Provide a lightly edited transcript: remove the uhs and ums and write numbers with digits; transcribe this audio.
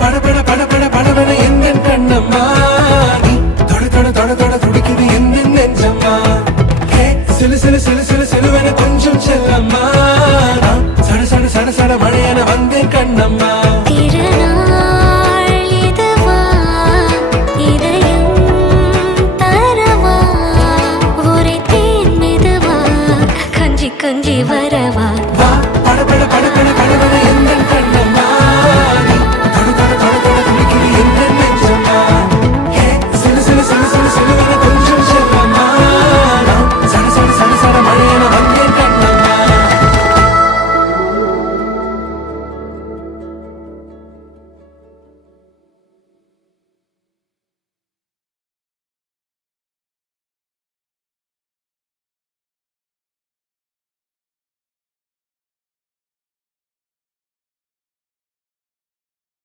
படபட படபட படபட எந்த கண்ணம்மா நீ தொட தொட தொட தொட துடிக்குது எந்த நெஞ்சம்மா சிலு சிலு சிலு சிலு சிலுவென கொஞ்சம் செல்லம்மா சட சட சட சட மழையென வந்தேன் கண்ணம்மா